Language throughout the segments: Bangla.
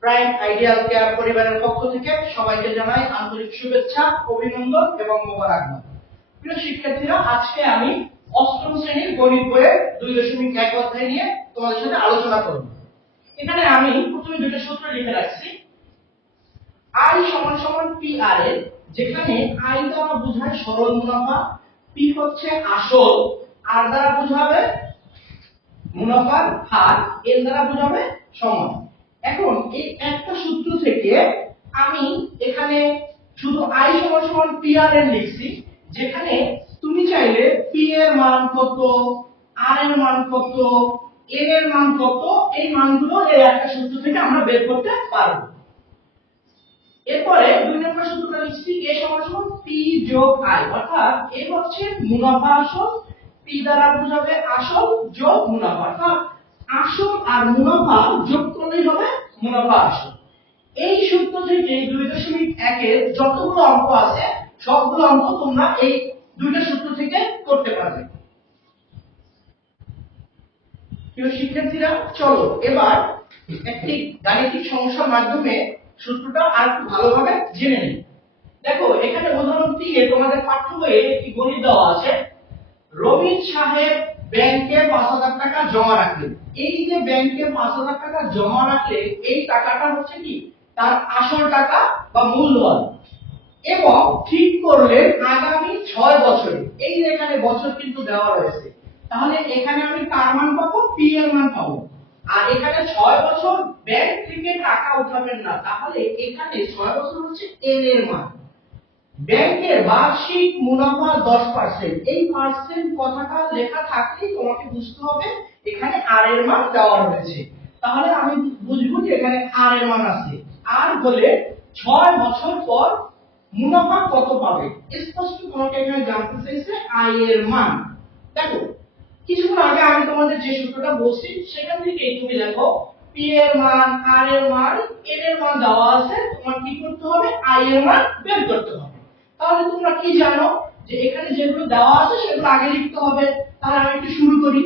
প্রাইম আই সমান সমান পি আর যেখানে বোঝায় সরল মুনাফা পি হচ্ছে আসল আর দ্বারা বোঝাবে মুনাফার হার এর দ্বারা বোঝাবে সমান। এখন এই একটা সূত্র থেকে আমি এখানে শুধু আই সমান সমান এর লিখছি, যেখানে তুমি চাইলে পি এর মান কত আর এর মান কত এর এর মান কত, এই মানগুলো এই একটা সূত্র থেকে আমরা বের করতে পারব। এরপরে দুই নম্বর সূত্রটা লিখছি এ সমান সমান পি যোগ আই অর্থাৎ এ হচ্ছে মুনাফা আসল পি দ্বারা বোঝাবে আসল যোগ মুনাফা, অর্থাৎ আসল আর মুনাফা যোগ করলেই হবে মুনাফা আসল। এই সূত্র থেকে দুই দশমিক একের যতগুলো অঙ্ক আছে, সবগুলো অঙ্ক তোমরা এই দুইটা সূত্র থেকে করতে পারবে। শিক্ষার্থীরা, চলো এবার একটি গাণিতিক সমস্যার মাধ্যমে সূত্রটা আর একটু ভালোভাবে জেনে নিই। দেখো, এখানে উদাহরণ তিনে তোমাদের পাঠ্য বইয়ে একটি গণিত দেওয়া আছে। রবিন সাহেব ব্যাংকে পাঁচ হাজার টাকা জমা রাখলেন এই যে ব্যাংকে পাঁচ হাজার টাকা জমা রাখলে, এই টাকাটা হচ্ছে কি? তার আসল টাকা বা মূলধন। এবং ঠিক করলেন আগামী ছয় বছরে, এই যে এখানে বছর কিন্তু দেওয়া রয়েছে, তাহলে এখানে আমি কার মান পাবো? পি এর মান পাবো। আর এখানে ছয় বছর ব্যাংক থেকে টাকা উঠাবেন না, তাহলে এখানে ছয় বছর হচ্ছে এন এর মান। ব্যাংকের বার্ষিক মুনাফা দশ পার্সেন্ট এই পার্সেন্ট কথাটা লেখা থাকলেই তোমাকে বুঝতে হবে, এখানে আর এর মান দেওয়া রয়েছে তাহলে আমি বুঝব যে এখানে আর এর মান আছে। আর বলে ছয় বছর পর মুনাফা কত পাবে? স্পষ্ট তোমাকে এখানে জানতে চাইছে আই এর মান। দেখো, কিছুক্ষণ আগে আমি তোমাদের যে সূত্রটা বলছি, সেখান থেকে তুমি দেখো পি এর মান আর এর মান এর মান দেওয়া আছে, তোমার কি করতে হবে? আই এর মান বের করতে হবে। তাহলে তোমরা কি জানো যে এখানে যেগুলো দেওয়া আছে সেগুলো আগে লিখতে হবে, তাহলে আমি একটু শুরু করি।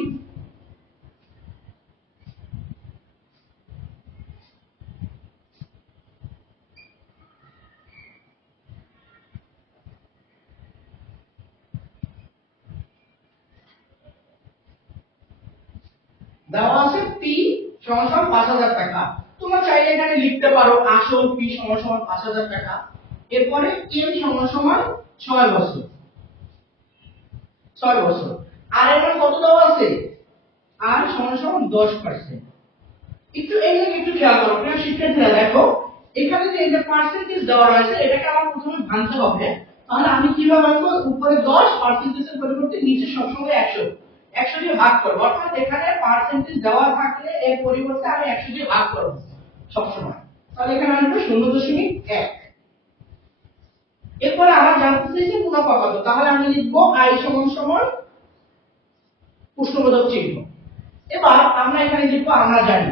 দেওয়া আছে পি সমান সমান পাঁচ হাজার টাকা। তোমরা চাইলে এখানে লিখতে পারো আসল পি সমান সমান পাঁচ হাজার টাকা। এরপরে এম সমান সমান ছয় বছর। ছয় বছর। আর মান কত দেওয়া আছে? আর সমান সমান দশ পার্সেন্ট একটু এই জায়গায় একটু খেয়াল করো, প্রিয় শিক্ষার্থীরা, দেখো, এখানে যে যে পার্সেন্টেজ দেওয়া রয়েছে, এটাকে আমার প্রথমে ভাঙতে হবে। তাহলে আমি কীভাবে ভাঙবো উপরে দশ পার্সেন্টেজের পরিবর্তে নিচে সবসময় একশো। একশো দিয়ে ভাগ করব। অর্থাৎ এখানে পার্সেন্টেজ দেওয়া থাকলে এর পরিবর্তে আমি একশো দিয়ে ভাগ করব সবসময়। তাহলে এখানে আসবে শূন্য দশমিক এক। এরপরে আমার জানতে চাইছে মুনাফা কত তাহলে আমি লিখব আই সমান সমান প্রশ্নবোধক চিহ্ন। এবার আমরা এখানে লিখব আমরা জানি।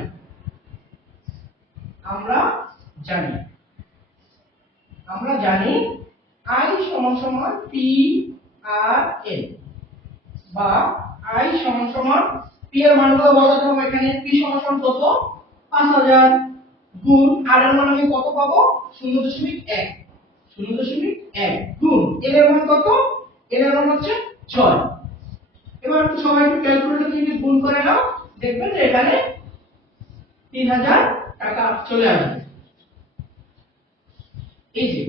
আমরা জানি। আমরা জানি আই সমান সমান পি আর এন বা আই সমান সমান পি এর মানগুলো বসাতে হবে এখানে? পি সমান সমান কত? পাঁচ হাজার গুণ আর এর মান আমি কত পাবো? শূন্য দশমিক এক। শূন্য দশমিক এক। গুণ এর কত? এর হচ্ছে ছয়। এবার সবাই একটু ক্যালকুলেটর থেকে গুণ করে নাও। দেখবেন যে এখানে তিন হাজার টাকা চলে আসবে। এই যে,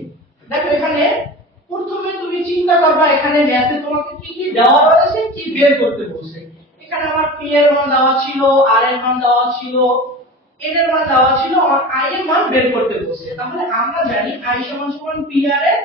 দেখো এখানে প্রথমে তুমি চিন্তা করবা এখানে ম্যাথে তোমাকে কি কি দেওয়া রয়েছে কি বের করতে বলছে। এখানে আমার পি এর মান দেওয়া ছিল আর এর মান দেওয়া ছিল এর মান দেওয়া ছিল আই এর মান বের করতে বলছে তাহলে আমরা জানি আই সমান সমান পি আর এর,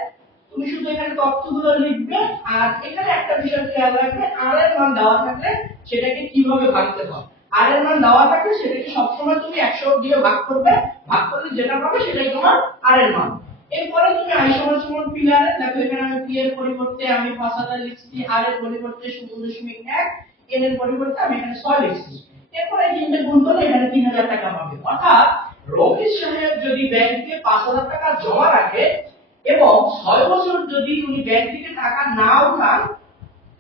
তুমি শুধু এখানে তথ্যগুলো লিখবে আর এখানে একটা বিষয় খেয়াল রাখবে আর এর মান দেওয়া থাকলে সেটাকে কীভাবে ভাঙতে হয়? আর এর মান দেওয়া থাকলে সেটাকে সবসময় তুমি একশো দিয়ে ভাগ করবে, ভাগ করলে যেটা পাবে সেটাই তোমার আর এর মান। এরপরে তুমি আই সমান সমান পি আর এর, দেখো এখানে আমি পি এর পরিবর্তে আমি পাঁচ হাজার লিখছি আর এর পরিবর্তে শূন্য দশমিক এক এন এর পরিবর্তে আমি এখানে ছয় লিখছি। এরপরে তিনটে গুণ করলে এখানে তিন হাজার টাকা পাবে। অর্থাৎ রমেশ সাহেব যদি ব্যাংকে পাঁচ হাজার টাকা জমা রাখে এবং ছয় বছর যদি উনি ব্যাংক থেকে টাকা না উঠান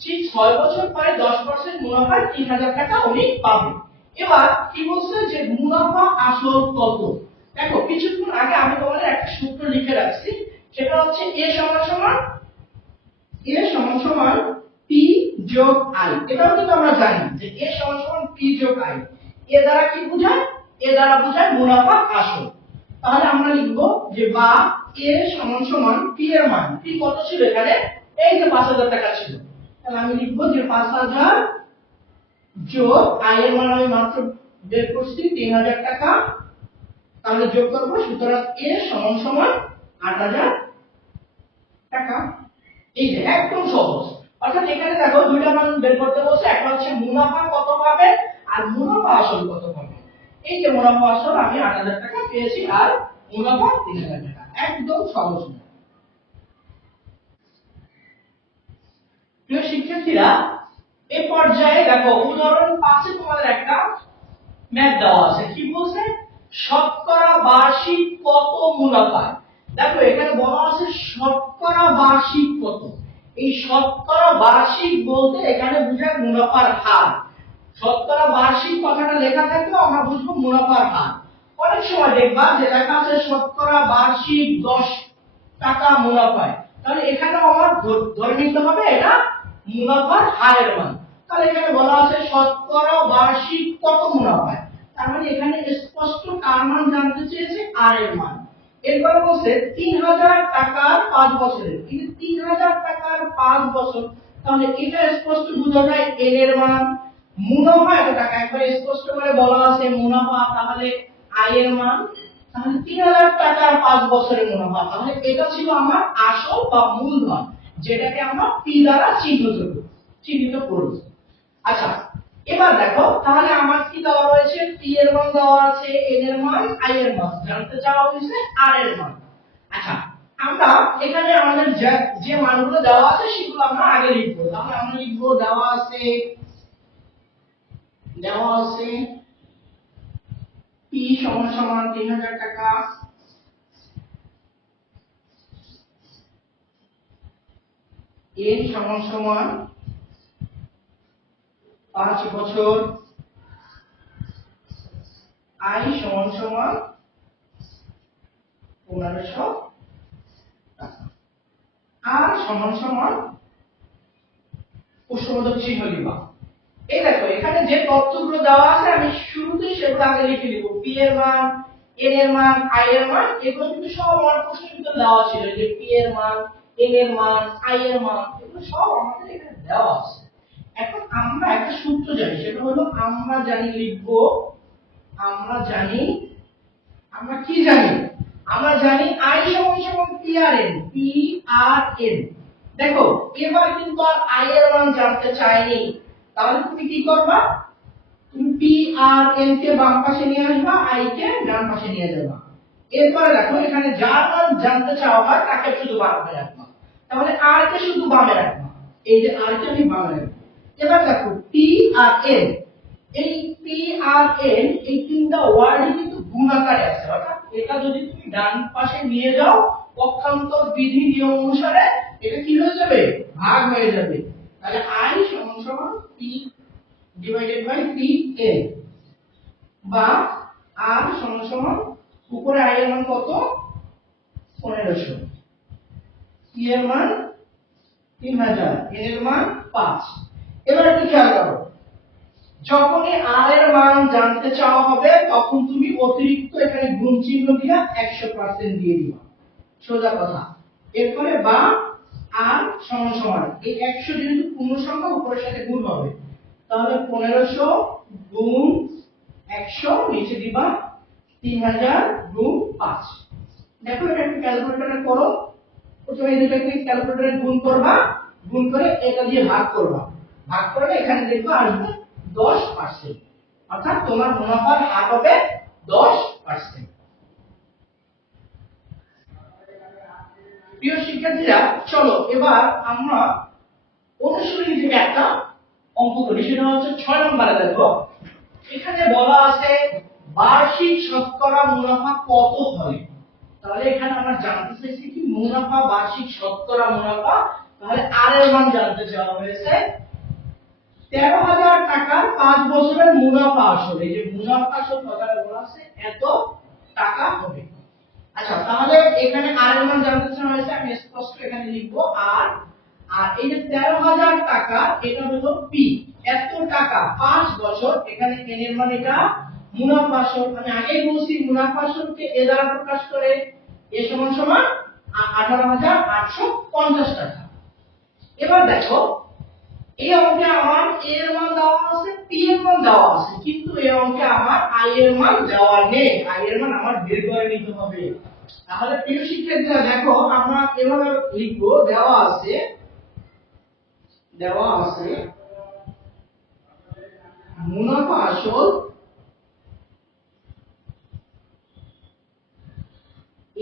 ঠিক ছয় বছর পরে দশ পার্সেন্ট মুনাফায় তিন হাজার টাকা উনি পাবেন। এবার কি বলছে যে মুনাফা আসল কত? দেখো, কিছুক্ষণ আগে আমি তোমাদের একটা সূত্র লিখে রাখছি। সেটা হচ্ছে এ সমান সমান, এ সমান সমান পি যোগ আই। এটাও কিন্তু আমরা জানি যে এ সমান সমান পি যোগ আই। এ দ্বারা কি বোঝায়? এ দ্বারা বোঝায় মুনাফা আসল। তাহলে আমরা লিখব যে বা এ সমান সমান পি এর মান। পি কত ছিল এখানে? এই যে পাঁচ হাজার টাকা ছিল। তাহলে আমি লিখব যে পাঁচ হাজার যোগ আই এর মান আমি মাত্র বের করছি তিন হাজার টাকা। তাহলে যোগ করব, সুতরাং এ সমান সমান আট হাজার টাকা। এই যে একদম সহজ। অর্থাৎ এখানে দেখো দুইটা মান বের করতে বলছে। একটা হচ্ছে মুনাফা কত পাবে আর মুনাফা আসল কত পাবে। এই যে মুনাফা আসল, আমি আট হাজার টাকা পেয়েছি আর মুনাফা তিন হাজার টাকা। একদম সহজ প্রিয় শিক্ষার্থীরা এই পর্যায়ে দেখো, উদাহরণ পাঁচে তোমাদের একটা ম্যাথ দেওয়া আছে। কি বলছে? শতকরা বার্ষিক কত মুনাফা দেখো, এখানে বলা আছে শতকরা বার্ষিক কত। এই শতকরা বার্ষিক বলতে এখানে বোঝায় মুনাফার হার। শতকরা বার্ষিক কথাটা লেখা থাকলে আমরা বুঝব মুনাফার হার। অনেক সময় দেখবা যে লেখা আছে শতকরা বার্ষিক দশ টাকা মুনাফায়। তাহলে এখানে আমার ধরে নিতে হবে এটা মুনাফার হারের মান। তাহলে এখানে বলা আছে শতকরা বার্ষিক কত মুনাফায়? তার মানে এখানে স্পষ্ট কার মান জানতে চেয়েছে? আর এর মান। এরপর বলছে, তিন হাজার টাকার পাঁচ বছরের। কিন্তু তিন হাজার টাকার পাঁচ বছর তাহলে এটা স্পষ্ট বোঝা যায় এন এর মান। মুনাফা এত টাকা, একবার স্পষ্ট করে বলা আছে মুনাফা, তাহলে আই এর মান। তাহলে তিন হাজার টাকার পাঁচ বছরের মুনাফা, তাহলে এটা ছিল আমার আসল বা মূলধন, যেটাকে আমরা পি দ্বারা চিহ্নিত চিহ্নিত করব। আচ্ছা এবার দেখো, তাহলে আমার কি দেওয়া রয়েছে? পি এর মান দেওয়া আছে এন এর মান আই এর মান। জানতে চাওয়া হয়েছে আর এর মান। আচ্ছা আমরা এখানে আমাদের যে- যে মানগুলো দেওয়া আছে, সেগুলো আমরা আগে লিখব। তাহলে আমরা লিখব, দেওয়া আছে দেওয়া আছে পি সমান সমান তিন হাজার টাকা। এন সমান সমান পাঁচ বছর। আই সমান সমান পনেরোশো আর সমান সমান প্রশ্নবোধক চিহ্ন দিবা এই দেখো, এখানে যে তথ্যগুলো দেওয়া আছে, আমি শুরুতে সেগুলো আগে লিখে দিব। পি এর মান এন এর মান আই এর মান, এগুলো কিন্তু সব আমার প্রশ্নের ভিতরে দেওয়া ছিল যে পি এর মান এন এর মান আই এর মান, এগুলো সব আমাদের এখানে দেওয়া আছে। এখন আমরা একটা সূত্র জানি, সেটা হলো আমরা জানি লিখব, আমরা জানি, আমরা কি জানি? আমরা জানি আই সমান সমান P R N P R N দেখো, এবার কিন্তু আর আই এর মান জানতে চাইনি। তাহলে তুমি কি করবা? তুমি পি আর এন কে বাম পাশে নিয়ে আসবা আই কে ডান পাশে নিয়ে যাবা। এরপরে দেখো, এখানে যার মান জানতে চাওয়া হয়, তাকে শুধু বামে রাখবা। তাহলে আর কে শুধু বামে রাখবা। এই যে আর কে আমি বামে রাখব। এবার দেখো পি আর এন এই পি আর এন এই তিনটা ওয়ার্ডই কিন্তু গুণাকারে আছে। অর্থাৎ এটা যদি তুমি ডান পাশে নিয়ে যাও, পক্ষান্তর বিধি নিয়ম অনুসারে এটা কি হয়ে যাবে? ভাগ হয়ে যাবে। তাহলে আই সমান সমান P divided by P N বা আর সমান সমান উপরে আই এর মান কত? পনেরোশো। পি এর মান তিন হাজার এর মান পাঁচ। এবার একটু খেয়াল করো। যখনই আর এর মান জানতে চাওয়া হবে, তখন তুমি অতিরিক্ত এখানে গুণ চিহ্ন দিয়ে একশো পার্সেন্ট দিয়ে দিবা। সোজা কথা। এরপরে বা, আর সমান সমান। এই একশো যেহেতু পূর্ণ সংখ্যা, উপরের সাথে গুণ হবে। তাহলে পনেরোশো গুণ একশো, নিচে দিবা তিন হাজার গুণ পাঁচ। দেখো এটা একটু ক্যালকুলেটরে করো। প্রথমে দুটাকে ক্যালকুলেটরে গুণ করবা, গুণ করে এটা দিয়ে ভাগ করবা। ভাগ করলে এখানে দেখবা আসবে দশ পার্সেন্ট অর্থাৎ তোমার মুনাফার হার হবে দশ পার্সেন্ট প্রিয় শিক্ষার্থীরা, চলো এবার আমরা অনুশীলনী থেকে একটা অঙ্ক করি, সেটা হচ্ছে ছয় নম্বরে দেখো। এখানে বলা আছে, বার্ষিক শতকরা মুনাফা কত হয় তাহলে এখানে আমরা জানতে চাইছি কি, মুনাফা, বার্ষিক শতকরা মুনাফা? তাহলে আর এর মান জানতে চাওয়া হয়েছে তেরো হাজার টাকার পাঁচ বছরের মুনাফা আসলে। এই যে মুনাফা আসল কথাটা বলা আছে এত টাকা হবে। আচ্ছা তাহলে এখানে আর এর মান জানতে চাওয়া হয়েছে, আমি স্পষ্ট এখানে লিখব আর আর এই যে তেরো হাজার টাকা, এটা হলো পি। এত টাকা, পাঁচ বছর, এখানে এন এর মান এটা মুনাফা আসল। আমি আগেই বলছি, মুনাফা আসলকে এ দ্বারা প্রকাশ করে এ সমান সমান আঠারো হাজার আটশো পঞ্চাশ টাকা। এবার দেখো এই অঙ্কে আমার এ এর মান দেওয়া আছে পি এর মান দেওয়া আছে। কিন্তু এই অঙ্কে আমার আই এর মান দেওয়া নেই। আই এর মান আমার বের করে নিতে হবে। তাহলে প্রিয় শিক্ষার্থীরা, দেখো, আমরা এভাবে লিখব, দেওয়া আছে দেওয়া আছে, মুনাফা আসল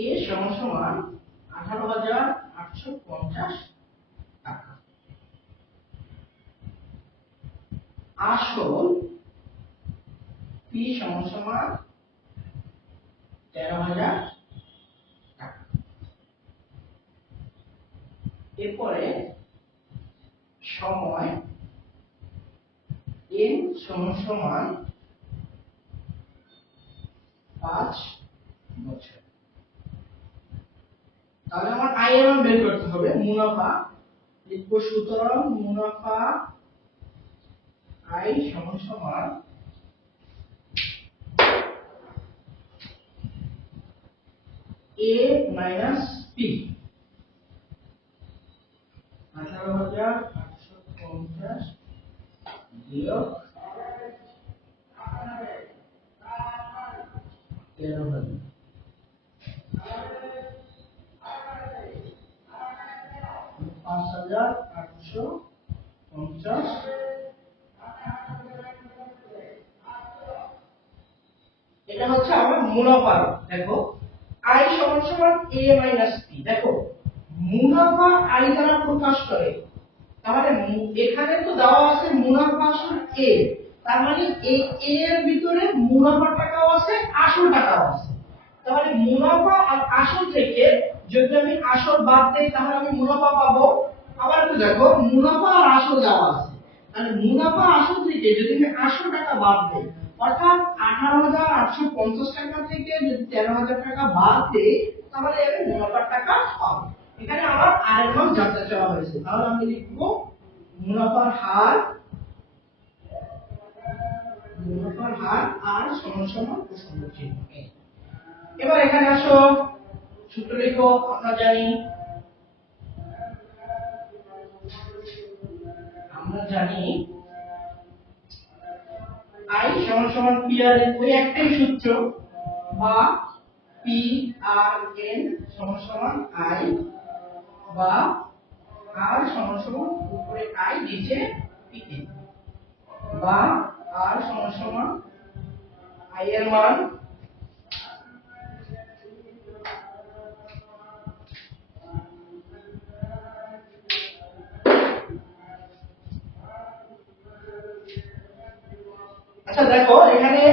এ সমান সমান আঠারো হাজার আটশো পঞ্চাশ টাকা আসল পি সমান সমান তেরো হাজার টাকা এরপরে সময় এন সমান সমান পাঁচ বছর। তাহলে আমার আই এর মান বের করতে হবে, মুনাফা লিখব সুতরাং মুনাফা আই সমান সমান এ মাইনাস পি। আঠারো হাজার আটশো পঞ্চাশ বিয়োগ এটা হচ্ছে আমার মুনাফা দেখো। আই সমান সমান এ মাইনাস পি দেখো। মুনাফা আই দ্বারা প্রকাশ করে, তাহলে এখানে তো দেওয়া আছে মুনাফা আসল এ তার মানে এই এ এর ভিতরে মুনাফা টাকাও আছে আসল টাকাও আছে তাহলে মুনাফা আর আসল থেকে যদি আমি আসল বাদ দেই, তাহলে আমি মুনাফা পাবো। আবার একটু দেখো, মুনাফা আর আসল দেওয়া আছে, তাহলে মুনাফা আসল থেকে যদি আমি আসল টাকা বাদ দেই, অর্থাৎ আঠারো হাজার আটশো পঞ্চাশ টাকা থেকে যদি তেরো হাজার টাকা বাদ দেই, তাহলে আমি মুনাফার টাকা পাবো। এখানে আমার আর এর মান জানতে চাওয়া হয়েছে। তাহলে আমি লিখব, মুনাফার হার মুনাফার হার আর সমান সমান প্রসঙ্গ চিহ্ন। এবার এখানে আসো, সূত্র লিখো, আমরা জানি আমরা জানি আই সমান সমান পি আর এন ওই একটাই সূত্র, বা পি আর এন সমান সমান আই বা আর সমান সমান উপরে আই নিচে পি এন বা আর সমান আই এর মান আচ্ছা দেখো, এখানে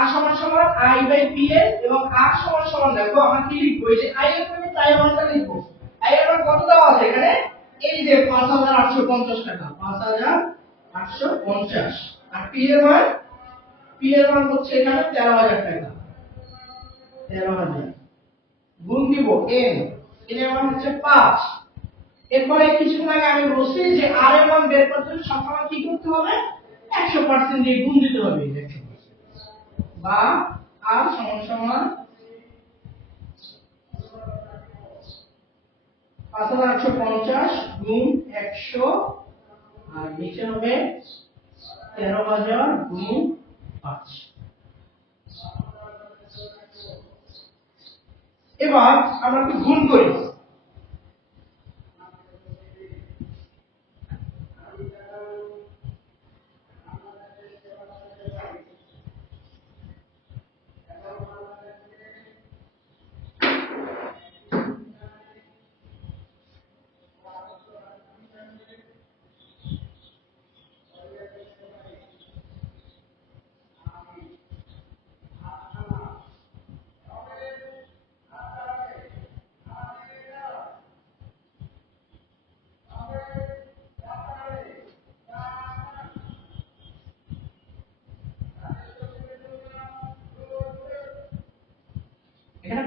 r সমান সমান i বাই p এর এবং r সমান সমান দেখো, আমরা কি লিখব? এই যে i এর মানে তাই মানটা লিখব। I এর মান কত দেওয়া আছে এখানে? এই যে 5850 টাকা 5850 আর p এর মান, p এর মান হচ্ছে এখানে 13000 টাকা। 13000 গুণ দিব n n এর মান হচ্ছে 5 এরপরে কিছুক্ষণ আগে আমি বলছি যে r এর মান বের করতে হলে সবসময় কি করতে হবে? 100% দিয়ে গুণ দিতে হবে 100% বা আর সমান সমান 5850 গুণ 100 আর নিচে হবে 13000 গুণ পাঁচ। এবার আমরা একটু গুণ করি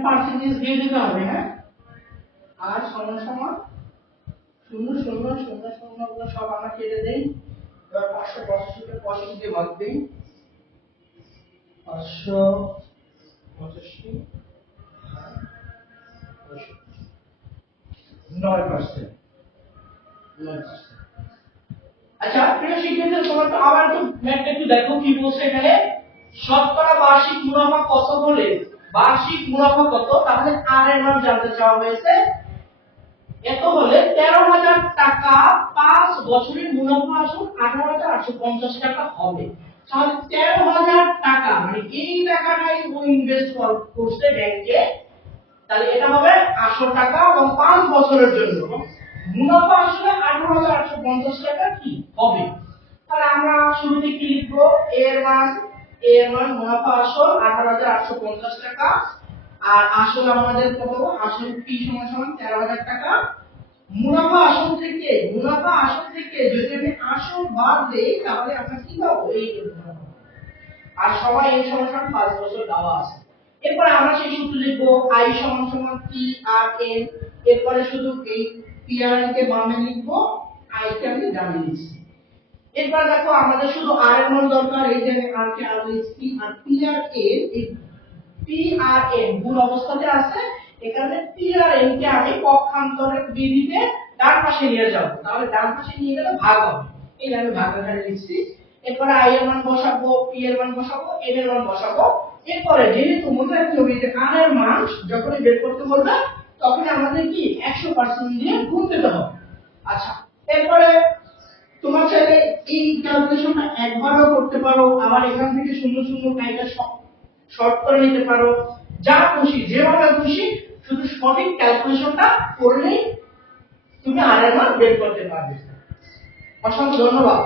পার্সেন্টেজ দিয়ে দিতে হবে হ্যাঁ? আর সমান সমান শূন্য শূন্য শূন্য শূন্যগুলো সব আমরা কেটে দেই। এবার পাঁচশো পঁচাশিকে পঁচাশি দিয়ে ভাগ দিই। পাঁচশো পঁচাশি নয় পার্সেন্ট আচ্ছা প্রিয় শিক্ষার্থী, তোমরা তো আবার একটু দেখো কি বলছে এখানে। শতকরা বার্ষিক মুনাফা কত হলে বার্ষিক মুনাফা কত? তাহলে আর এর মান জানতে চাওয়া হয়েছে। এত হলে তেরো হাজার টাকা পাঁচ বছরের মুনাফা আসুন আঠারো হাজার আটশো পঞ্চাশ টাকা হবে। তাহলে তেরো হাজার টাকা মানে এই টাকাটাই ও ইনভেস্ট করছে ব্যাংকে তাহলে এটা হবে আটশো টাকা এবং পাঁচ বছরের জন্য। মুনাফা আসলে আঠারো হাজার আটশো পঞ্চাশ টাকা কি? হবে। তাহলে আমরা শুরুতে কি লিখব? এর মান মান মুনাফা আসল থেকে, মুনাফা আসল থেকে যদি আমি আসল বাদ দেই, তাহলে আমরা কি পাবো? এই আর সবাই এই সমান পাঁচ বছর দেওয়া আছে। এরপরে আমরা সেই সূত্র লিখব, আই সমান সমান পি আর এন এরপরে শুধু এই পি আর এন কে বামে লিখব আই কে আমি ডানে লিখছি। এরপর দেখো, আমাদের শুধু আর এর দরকার, এই যে আর কে আর লিখছি আর পি আর এই পি আর এন ভুল অবস্থাতে আছে, এখানে পি আর এন কে আমি পক্ষান্তরের বিধিতে ডান পাশে নিয়ে যাব। তাহলে ডান পাশে নিয়ে গেলে ভাগ হবে। এই আমি ভাগ আকারে লিখছি, এরপরে আই এর মান বসাবো পি এর মান বসাবো এন এর মান বসাবো, এরপরে যেহেতু মনে রাখতে হবে যে আর এর মান যখনই বের করতে বলবে তখন আমাদের কি? একশো পার্সেন্ট দিয়ে গুণ দিতে হবে। আচ্ছা এরপরে তোমার চাইলে এই ক্যালকুলেশনটা একবারও করতে পারো, আবার এখান থেকে সুন্দর সুন্দর কাইটা শর্ট করে নিতে পারো। যা খুশি, যেভাবে খুশি, শুধু সঠিক ক্যালকুলেশনটা করলেই তুমি আর একবার বের করতে পারবে। অসংখ্য ধন্যবাদ।